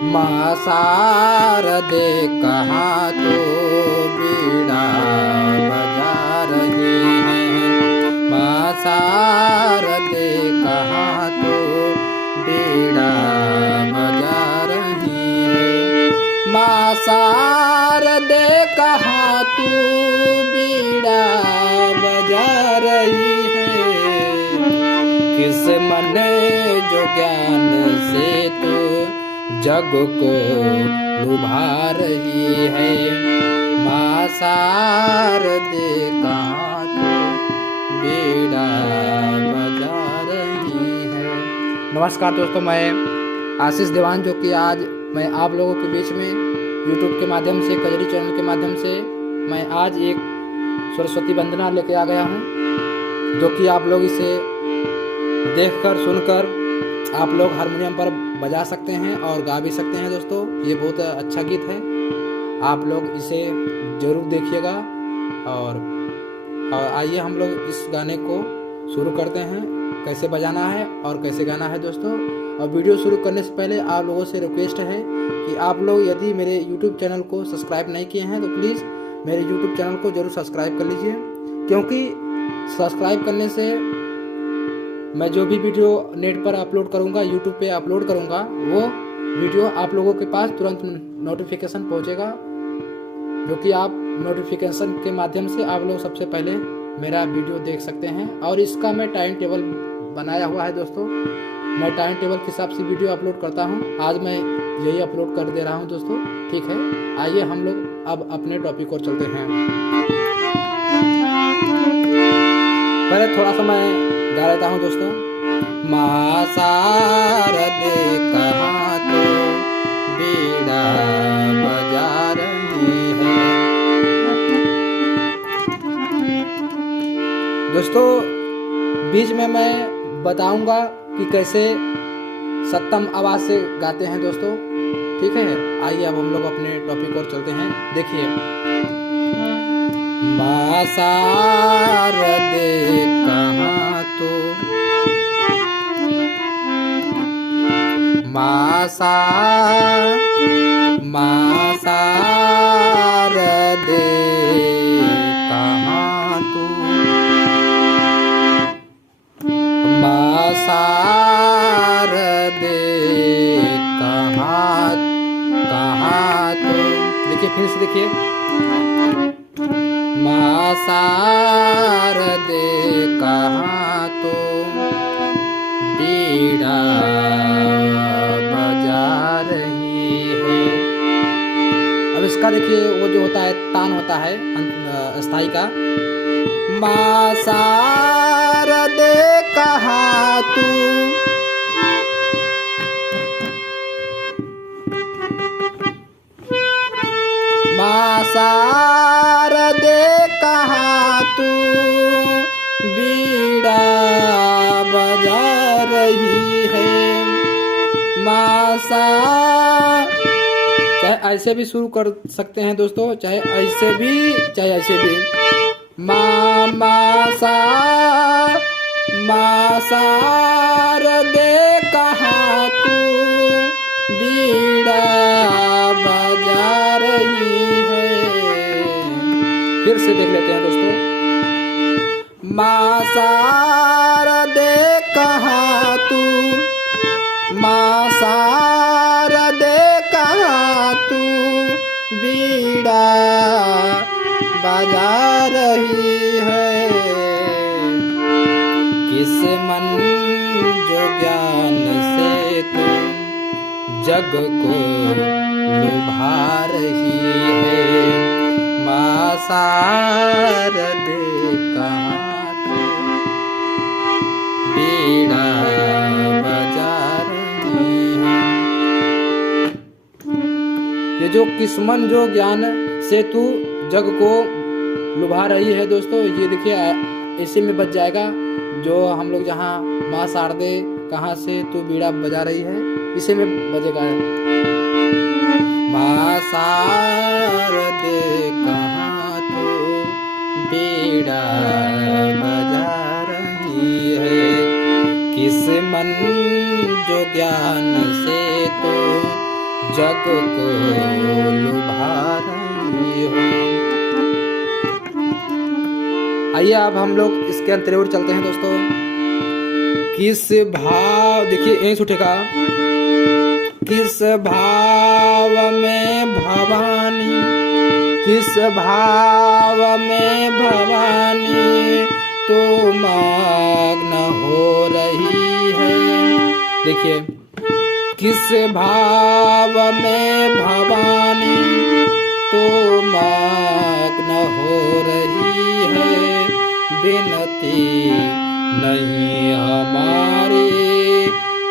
माँ शारदे कहाँ तो बीड़ा बजा रही है। माँ शारदे कहाँ तो बीड़ा बजा रही है। माँ शारदे कहाँ तू बीड़ा बजा रही है। किस मन जो ज्ञान से तू जग को लुभा रही है। माँ शारदे कहाँ तू बीड़ा बजा रही है। नमस्कार दोस्तों, मैं आशीष देवान, जो कि आज मैं आप लोगों के बीच में YouTube के माध्यम से, कजरी चैनल के माध्यम से मैं आज एक सरस्वती वंदना लेके आ गया हूँ, जो कि आप लोग इसे देखकर सुनकर आप लोग हारमोनियम पर बजा सकते हैं और गा भी सकते हैं। दोस्तों, ये बहुत अच्छा गीत है, आप लोग इसे ज़रूर देखिएगा। और आइए हम लोग इस गाने को शुरू करते हैं, कैसे बजाना है और कैसे गाना है दोस्तों। और वीडियो शुरू करने से पहले आप लोगों से रिक्वेस्ट है कि आप लोग यदि मेरे YouTube चैनल को सब्सक्राइब नहीं किए हैं तो प्लीज़ मेरे YouTube चैनल को ज़रूर सब्सक्राइब कर लीजिए, क्योंकि सब्सक्राइब करने से मैं जो भी वीडियो नेट पर अपलोड करूंगा, यूट्यूब पे अपलोड करूंगा, वो वीडियो आप लोगों के पास तुरंत नोटिफिकेशन पहुंचेगा, जो कि आप नोटिफिकेशन के माध्यम से आप लोग सबसे पहले मेरा वीडियो देख सकते हैं। और इसका मैं टाइम टेबल बनाया हुआ है दोस्तों, मैं टाइम टेबल के हिसाब से वीडियो अपलोड करता हूँ। आज मैं यही अपलोड कर दे रहा हूँ दोस्तों, ठीक है। आइए हम लोग अब अपने टॉपिक और चलते हैं। पहले थोड़ा सा मैं गा लेता हूँ दोस्तों। माँ शारदे कहाँ तो बीड़ा बजा रही है। दोस्तों, बीच में मैं बताऊंगा कि कैसे सप्तम आवाज से गाते हैं दोस्तों, ठीक है। आइए अब हम लोग अपने टॉपिक और चलते हैं। देखिए, माँ शारदे कहाँ तो, माँ शारदे कहाँ तो, माँ शारदे कहाँ तो। देखिए, फिर से देखिए, माँ शारदे कहाँ तो बीड़ा बजा रही है। अब इसका देखिए, वो जो होता है तान होता है अस्थाई का। माँ शारदे कहाँ तू, माँ शारदे कहाँ तू बीड़ा बजा रही है। माँ चाहे ऐसे भी शुरू कर सकते हैं दोस्तों, चाहे ऐसे भी, चाहे ऐसे भी। माँ शारदे कहाँ तू बीड़ा बजा रही है। फिर से देख लेते हैं दोस्तों। माँ शारदे कहाँ तू, माँ शारदे कहाँ तू बीड़ा बजा रही है। किस मन जो ज्ञान से तू जग को लुभा रही है। माँ शारदे कहाँ तो बीड़ा बजा रही है। ये जो किस्मन जो ज्ञान से तू जग को लुभा रही है दोस्तों, ये देखिए इसी में बच जाएगा, जो हम लोग जहाँ माँ शारदे कहाँ से तू बीड़ा बजा रही है, इसी में बजेगा। माँ शारदे कहाँ तो बीड़ा बजा रही है। किस मन जो ज्ञान से तो जग को लुभा रही हो। आइए अब हम लोग इसके अंतरे ओर चलते हैं दोस्तों। किस भाव, देखिए यहीं से उठेगा। किस भाव में भवानी, किस भाव में भवानी तो मग्न हो रही है। देखिए किस भाव में भवानी तो मग्न हो रही है। बिनती नहीं हमारी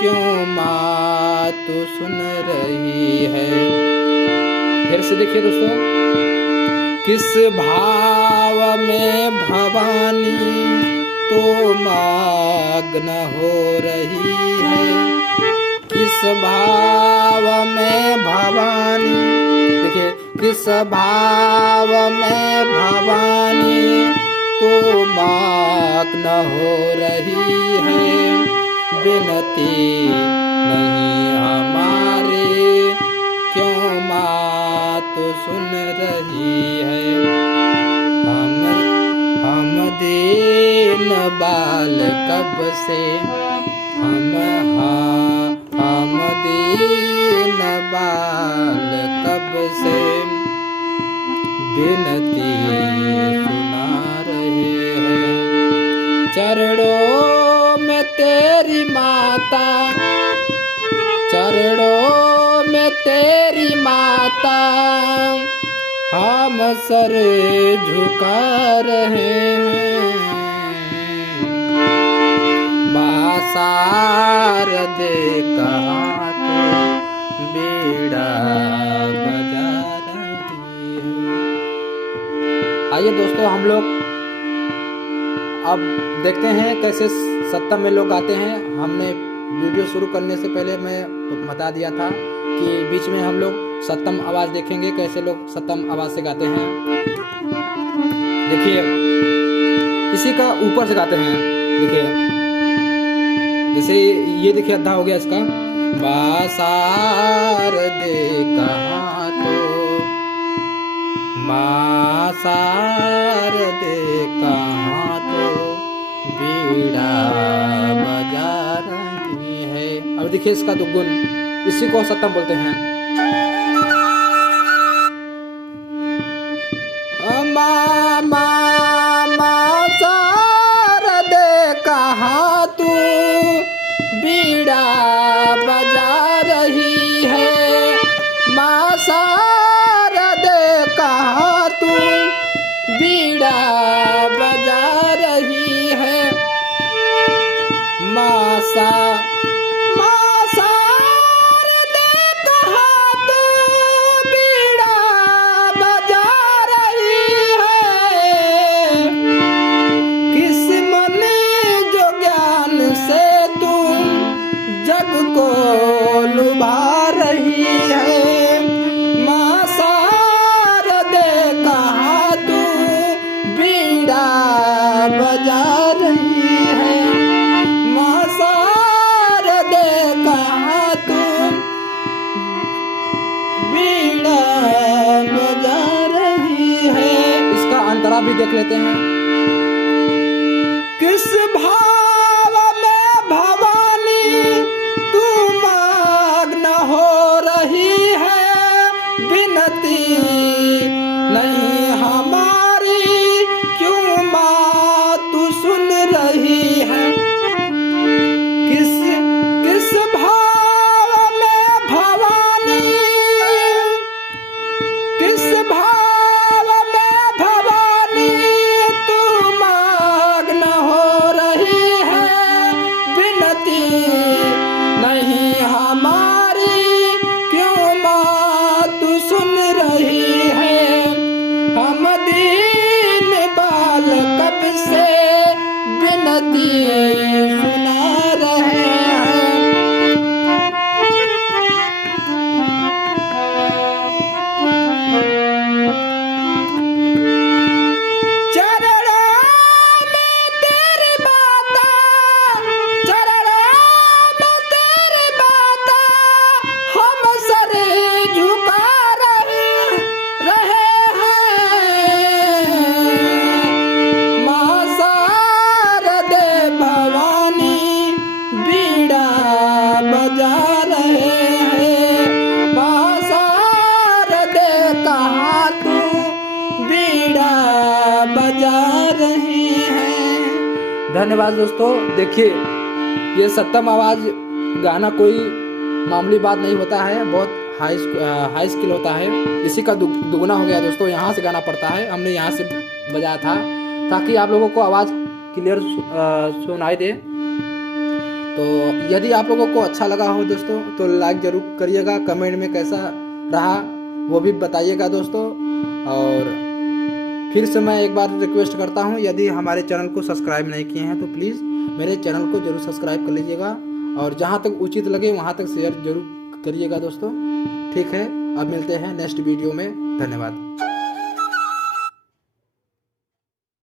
क्यों मात सुन रही है। फिर से देखिए दोस्तों, किस भाव में भवानी तो मग्न हो रही है। किस भाव में भवानी, देखिए किस भाव में भवानी तो मग्न हो रही है। बिनती नहीं हमारी क्यों मात सुन रही है। हम दीन बाल कब से, हम दीन बाल कब से बिनती सुना रहे हैं। चरणों में तेरी माता, चरणों में तेरी माता हम सर झुका रहे हैं। माँ शारदे कहाँ तो बीड़ा बजा रही है। आइए दोस्तों हम लोग अब देखते हैं कैसे सत्तम में लोग गाते हैं। हमने वीडियो शुरू करने से पहले मैं बता दिया था कि बीच में हम लोग सत्तम आवाज देखेंगे, कैसे लोग सत्तम आवाज से गाते हैं। देखिए इसी का ऊपर से गाते हैं। देखिए जैसे ये देखिए अद्धा हो गया इसका। माँ शारदे कहाँ तो, माँ शारदे कहाँ तो बीड़ा बजा रही है। अब देखिए इसका दुगुन, इसी को सत्तम बोलते हैं। माँ माँ माँ शारदे कहाँ तू बीड़ा बजा रही है। माँ शारदे कहाँ तू बीड़ा बजा रही है। माँ शारदे कहाँ तू बीड़ा बजा रही है। किस मन जो ज्ञान से तुम जग को लुभा रही है। माँ शारदे कहाँ तू बीड़ा बजा रही है। माँ शारदे कहाँ तू बीड़ा बजा रही है। इसका अंतरा भी देख लेते हैं। किस भाव में भवानी तू मग्न हो रही है। बिनती नहीं हमारी क्यों माँ तू सुन रही है। किस भाव में भवानी, किस भाव में भवानी तू मग्न हो रही है। बिनती नहीं हमारी क्यों माँ तू सुन रही है। धन्यवाद दोस्तों। देखिए ये सत्तम आवाज़ गाना कोई मामूली बात नहीं होता है, बहुत हाई स्किल होता है। इसी का दुगना हो गया दोस्तों, यहाँ से गाना पड़ता है, हमने यहाँ से बजाया था ताकि आप लोगों को आवाज़ क्लियर सुनाई दे। तो यदि आप लोगों को अच्छा लगा हो दोस्तों तो लाइक ज़रूर करिएगा, कमेंट में कैसा रहा वो भी बताइएगा दोस्तों। और फिर से मैं एक बार रिक्वेस्ट करता हूँ, यदि हमारे चैनल को सब्सक्राइब नहीं किए हैं तो प्लीज़ मेरे चैनल को ज़रूर सब्सक्राइब कर लीजिएगा, और जहाँ तक उचित लगे वहाँ तक शेयर ज़रूर करिएगा दोस्तों। ठीक है, अब मिलते हैं नेक्स्ट वीडियो में। धन्यवाद।